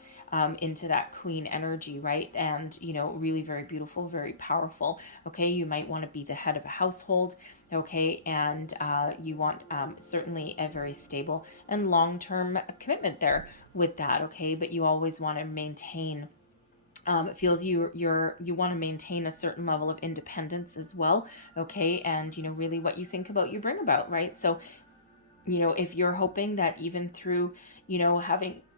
into that Queen energy, right, and really very beautiful, very powerful, okay. You might want to be the head of a household, okay, and you want certainly a very stable and long-term commitment there with that, okay, but you always want to maintain, it feels you want to maintain a certain level of independence as well, okay, and really what you think about, you bring about, right? So if you're hoping that even through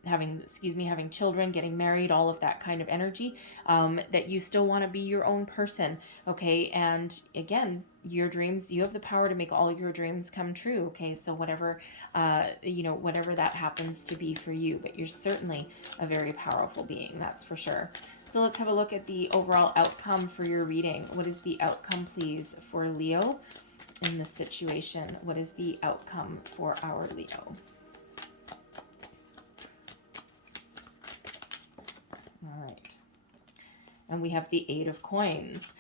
having children, getting married, all of that kind of energy, that you still want to be your own person, okay, and again, your dreams, you have the power to make all your dreams come true, okay, so whatever whatever that happens to be for you, but you're certainly a very powerful being, that's for sure. So let's have a look at the overall outcome for your reading. What is the outcome, please, for Leo in this situation? What is the outcome for our Leo? All right. And we have the Eight of Coins.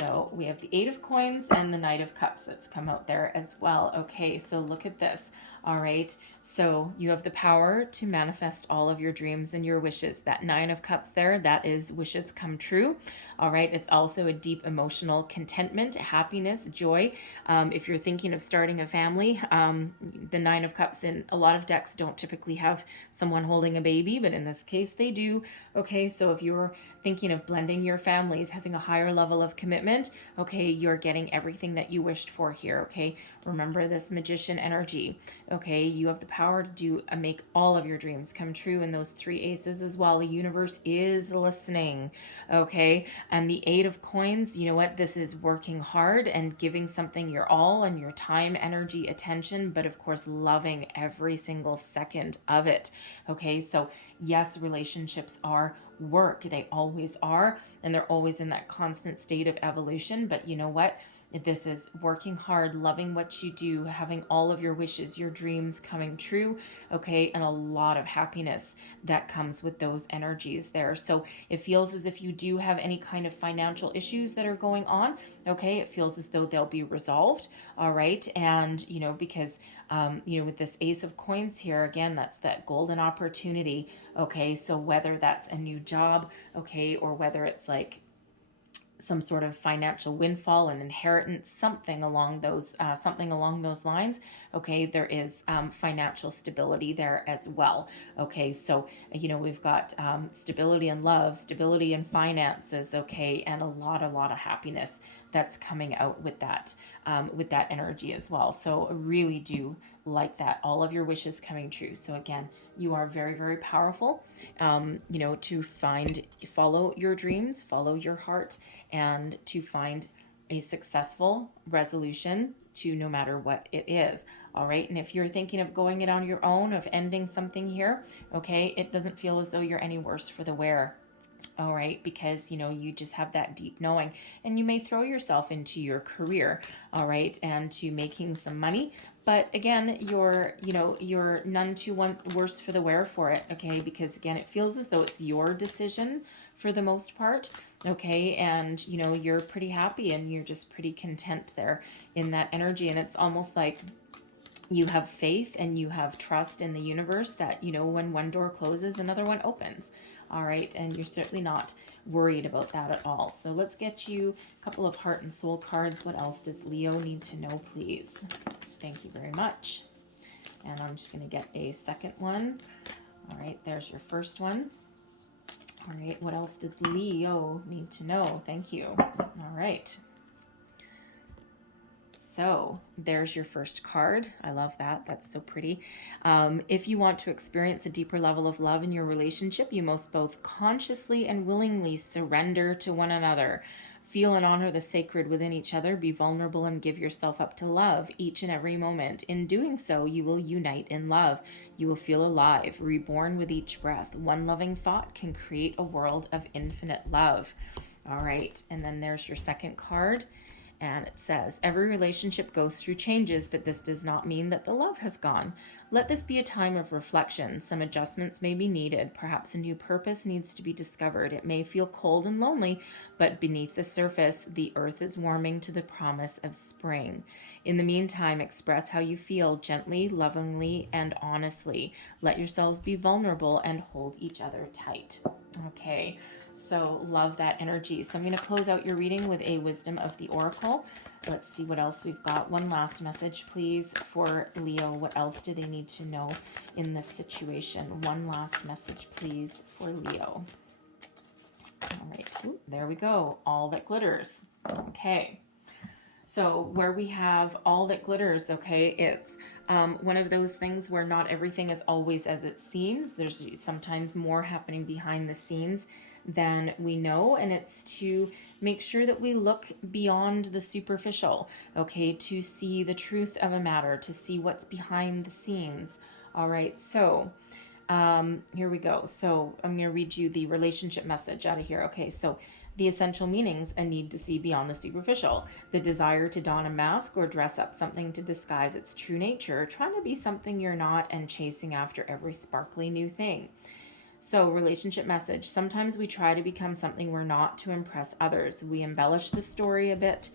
So we have the Eight of Coins and the Knight of Cups that's come out there as well. Okay, so look at this. All right, so you have the power to manifest all of your dreams and your wishes. That Nine of Cups there, that is wishes come true. All right, it's also a deep emotional contentment, happiness, joy. If you're thinking of starting a family, the Nine of Cups in a lot of decks don't typically have someone holding a baby, but in this case they do. Okay, so if you're thinking of blending your families, having a higher level of commitment, okay, you're getting everything that you wished for here, okay? Remember this Magician energy, okay? You have the power to make all of your dreams come true, and those three aces as well. The universe is listening, okay? And the Eight of Coins, you know what? This is working hard and giving something your all and your time, energy, attention, but of course, loving every single second of it, okay? So yes, relationships are work. They always are, and they're always in that constant state of evolution. But you know what? This is working hard, loving what you do, having all of your wishes, your dreams coming true, okay, and a lot of happiness that comes with those energies there. So it feels as if you do have any kind of financial issues that are going on, okay, it feels as though they'll be resolved, all right, and because with this Ace of Coins here, again, that's that golden opportunity, okay, so whether that's a new job, okay, or whether it's like some sort of financial windfall, an inheritance, something along those lines. Okay, there is financial stability there as well. Okay, so we've got stability in love, stability in finances. Okay, and a lot of happiness that's coming out with that energy as well. So I really do like that, all of your wishes coming true. So again, you are very, very powerful, to follow your dreams, follow your heart, and to find a successful resolution to no matter what it is. All right. And if you're thinking of going it on your own, of ending something here, okay, it doesn't feel as though you're any worse for the wear. All right, because you just have that deep knowing, and you may throw yourself into your career, all right, and to making some money, but again, you're none too worse for the wear for it, okay, because again, it feels as though it's your decision for the most part, okay, and you're pretty happy and you're just pretty content there in that energy, and it's almost like you have faith and you have trust in the universe that when one door closes, another one opens. All right, and you're certainly not worried about that at all. So let's get you a couple of heart and soul cards. What else does Leo need to know, please? Thank you very much. And I'm just going to get a second one. All right, there's your first one. All right, what else does Leo need to know? Thank you. All right. So there's your first card. I love that. That's so pretty. If you want to experience a deeper level of love in your relationship, you must both consciously and willingly surrender to one another. Feel and honor the sacred within each other. Be vulnerable and give yourself up to love each and every moment. In doing so, you will unite in love. You will feel alive, reborn with each breath. One loving thought can create a world of infinite love. All right. And then there's your second card. And it says, every relationship goes through changes, but this does not mean that the love has gone. Let this be a time of reflection. Some adjustments may be needed. Perhaps a new purpose needs to be discovered. It may feel cold and lonely, but beneath the surface, the earth is warming to the promise of spring. In the meantime, express how you feel gently, lovingly, and honestly. Let yourselves be vulnerable and hold each other tight. Okay. So love that energy. So I'm going to close out your reading with a wisdom of the oracle. Let's see what else we've got. One last message, please, for Leo. What else do they need to know in this situation? One last message, please, for Leo. All right. Ooh, there we go. All that glitters. Okay. So where we have all that glitters, okay, it's one of those things where not everything is always as it seems. There's sometimes more happening behind the scenes than we know, and it's to make sure that we look beyond the superficial, okay, to see the truth of a matter, to see what's behind the scenes. All right, so here we go. So I'm going to read you the relationship message out of here. Okay, so the essential meanings: a need to see beyond the superficial, the desire to don a mask or dress up something to disguise its true nature, trying to be something you're not, and chasing after every sparkly new thing. So, relationship message: sometimes we try to become something we're not to impress others. We embellish the story a bit,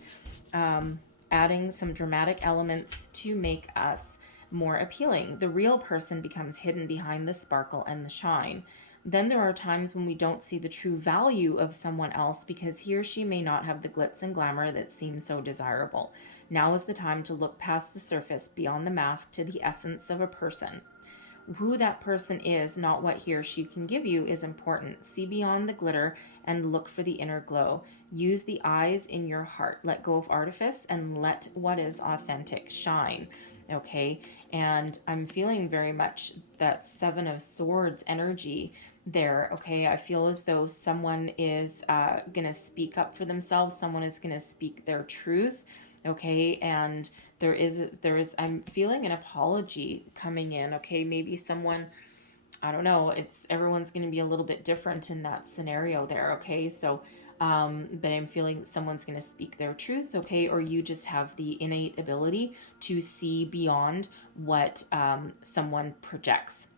adding some dramatic elements to make us more appealing. The real person becomes hidden behind the sparkle and the shine. Then there are times when we don't see the true value of someone else because he or she may not have the glitz and glamour that seems so desirable. Now is the time to look past the surface, beyond the mask, to the essence of a person. Who that person is, not what he or she can give you, is important. See beyond the glitter and look for the inner glow. Use the eyes in your heart. Let go of artifice and let what is authentic shine. Okay, and I'm feeling very much that Seven of Swords energy there. Okay, I feel as though someone is going to speak up for themselves. Someone is going to speak their truth. Okay, and there is I'm feeling an apology coming in. Okay, maybe someone I don't know, everyone's going to be a little bit different in that scenario there, okay? So, but I'm feeling someone's going to speak their truth, okay? Or you just have the innate ability to see beyond what someone projects.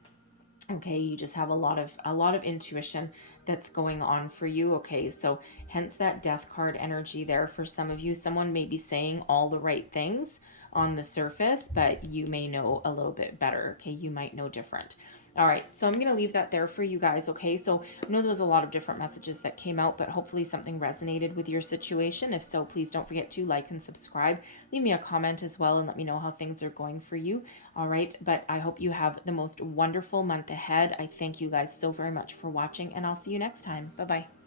Okay, you just have a lot of intuition that's going on for you. Okay, so hence that death card energy there for some of you. Someone may be saying all the right things on the surface, but you may know a little bit better. Okay, you might know different. All right, so I'm going to leave that there for you guys, okay? So I know there was a lot of different messages that came out, but hopefully something resonated with your situation. If so, please don't forget to like and subscribe. Leave me a comment as well and let me know how things are going for you. All right, but I hope you have the most wonderful month ahead. I thank you guys so very much for watching, and I'll see you next time. Bye-bye.